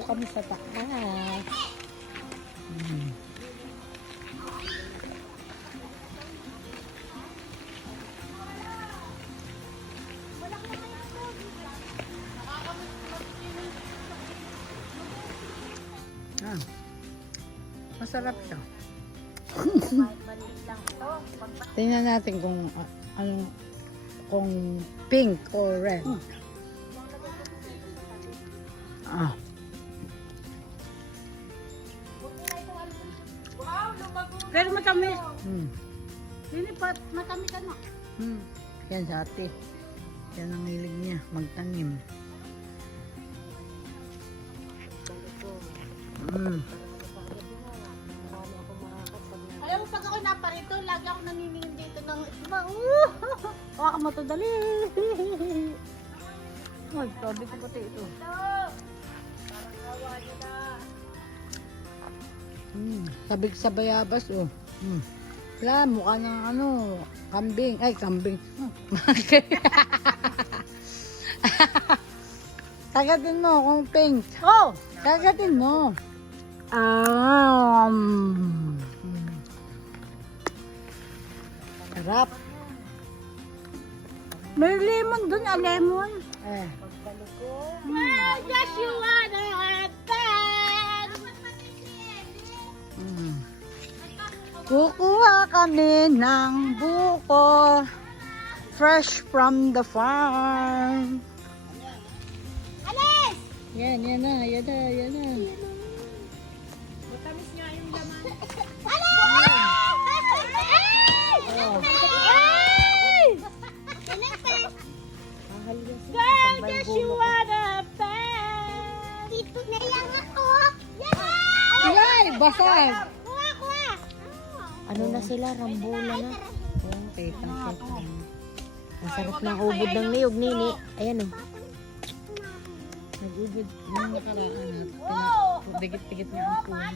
po kami sa taas. Masarap siya. Tingnan natin kung kung pink or red. Pero matamis. Hindi pa matamis ano. Yan sa ate. Yan ang hilig niya, magtanim. Alam mo, pag ako naparito, lagi ako naniningin dito ng iba. Baka mo ito dali. Ay, sabi ko pati ito. Sabig sa bayabas, oh. Wala, mukha ng kambing. Ay, kambing. Kagatin mo kung pink. Oh! Kagatin mo. Sarap. May lemon dun, lemon. Just you wanna have fun. Kukuha kami ng buko. Fresh from the farm. Alis! Yan na. Matamis nga yung laman. Girl, just you wanna fun. Dito na lang ako. Ay, basag. Kuha. Ano na sila? Rambola na. Okay, tangkot. Masarap ng ubod ng niyog, Nini. Ayan o. Nagugod yung nakaraan at dikit-dikit niya ang puno.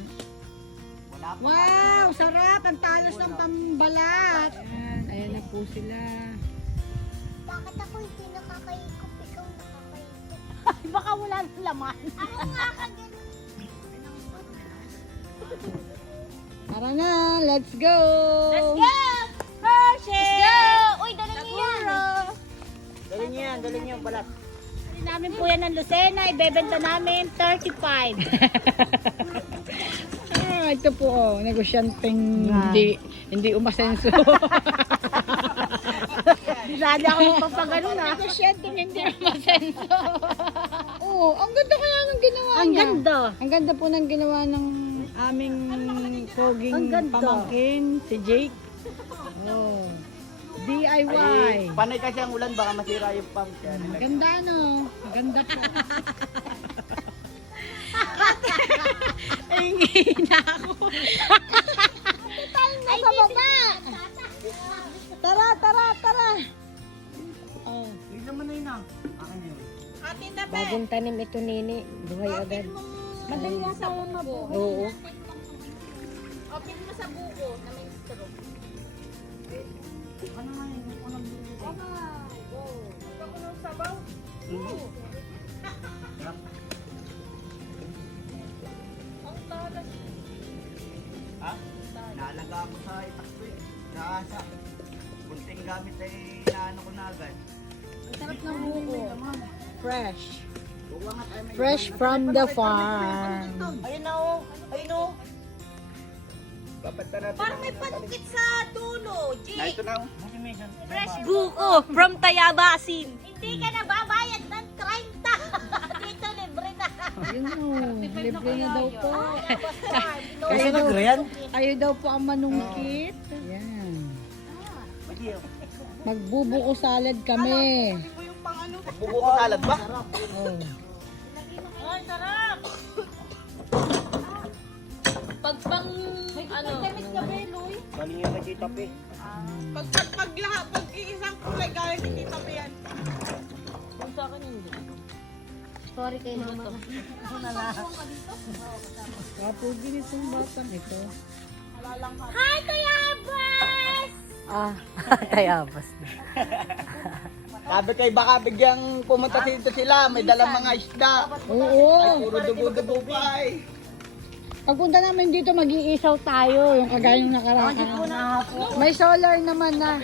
Wow! Sarap! Ang talas ng pambalat! Ayan na po sila. Bakit ako hindi nakakaikot? Ikaw nakakaikot. Baka wala ng laman. Ako nga kagano. Tara na! Let's go! Let's go! Hershey! Let's go! Uy, dala niyo yan. Dali niyo yung balat. Dali namin po yan ng Lucena. Ibebenta namin 35. Ito po, negosyanteng hindi umasenso. Dinali ako yung papagano na. Negosyanteng hindi umasenso. Oo, ang ganda kaya ng ginawa Ang niya. ganda. Ang ganda po ng ginawa ng aming poging pamangkin, si Jake. Oh. DIY. Panay kasi ang ulan, baka masira yung pump. Ganda no? Ganda po. Ay, hihina ako. Ay, sa baba. Tara. Oh, yun naman na yun ah. Akin yun. Atin na ba? Bagong tanim ito, Nini. Buhay agad. Madali nga sa buko. Oo. Open mo sa buko na may straw. Ano nga yun? Unang buko. Pakulong sabaw? Ang talas. Ha? Naalaga ako sa itak ko eh. Sa bunting gamit ay naano ko na agad. Ang sarap ng buko. Fresh. Buwa nga tayo may Fresh from the farm. Ayun na oh. Ayun oh. Papata natin. Parang may panukit sa dulo, Na Jake. ito na oh. Fresh Buko from Tayabasin. Hindi ka na babayad ng 30. Dito libre na. Yun o, libre na daw po. Kasi nag-real? Kayo daw po ang manungkit. Yan. Magbubuko salad kami. Buko ko salad ba? Oh. Ay, sarap. Pag pang, ano, Tamis na beloy. Galing yung nagtitap eh. Pag iisang kulay galing sa tita pa yan. kung sa akin hindi. Sorry kay Luto. Kapugi nitong batang ito. Hi, Kuya Bas! Tayabas na. Sabi kay baka bigyang pumunta dito sila, may dalang mga isda. Oo. Puro dugo-dugo pa eh. Pagpunta namin dito, mag-iisaw tayo. Yung kagaya yung nakaraan. May solar naman na.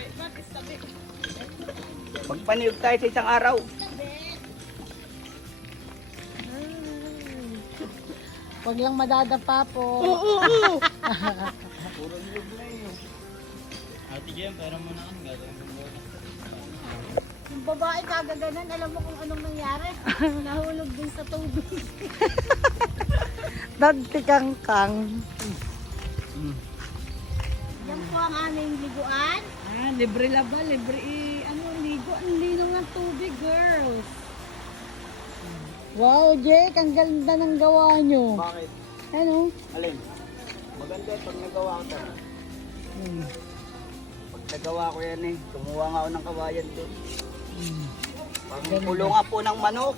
Magpaniyog tayo sa isang araw. Huwag lang madadapa po. Puro niyog na yun. Ate Jem, pero mo na ang gagawin mo. Yung babae kagaganan, alam mo kung anong nangyari? Nahulog din sa tubig. Dagtikang-kang. Yan po ang aming liguan. Libre laba, libre ligo. Ang lino ng tubig, girls. Wow, Jake, ang ganda ng gawa nyo. Bakit? Ano? Alin? Maganda pag nagawa ko to. Pag nagawa ko yan eh, kumuha nga ako ng kawayan doon. Pangkulo nga po ng manok.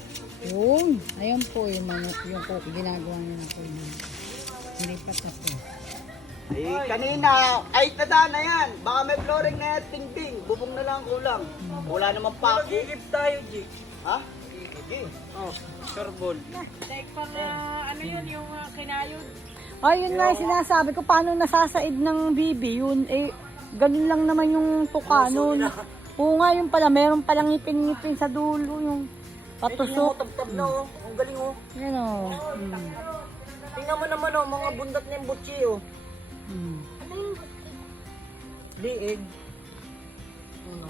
Yun. Ayan po yung manok, yung ginagawa nyo na po yun. Hindi pa tapos. Eh, kanina, ay tada na yan. Baka may flooring na yan, ting-ting. Bubong na lang kulang. Wala naman pa. Mag-iigip tayo, G. Ha? Sige. Oh, sureball. Like pang ano yun, yung kinayod. Ay, yun nga yung sinasabi ko, paano nasasaid ng bibi, yun, eh, ganun lang naman yung tuka nun. Oo nga, yun pala, meron palang ngipin-ngipin sa dulo, yung patusok. Tab-tab na oh. Ang galing oh. Yan o. Tingnan mo naman oh, mga bundat na yung butchi oh. Ano yung Liig. Ano,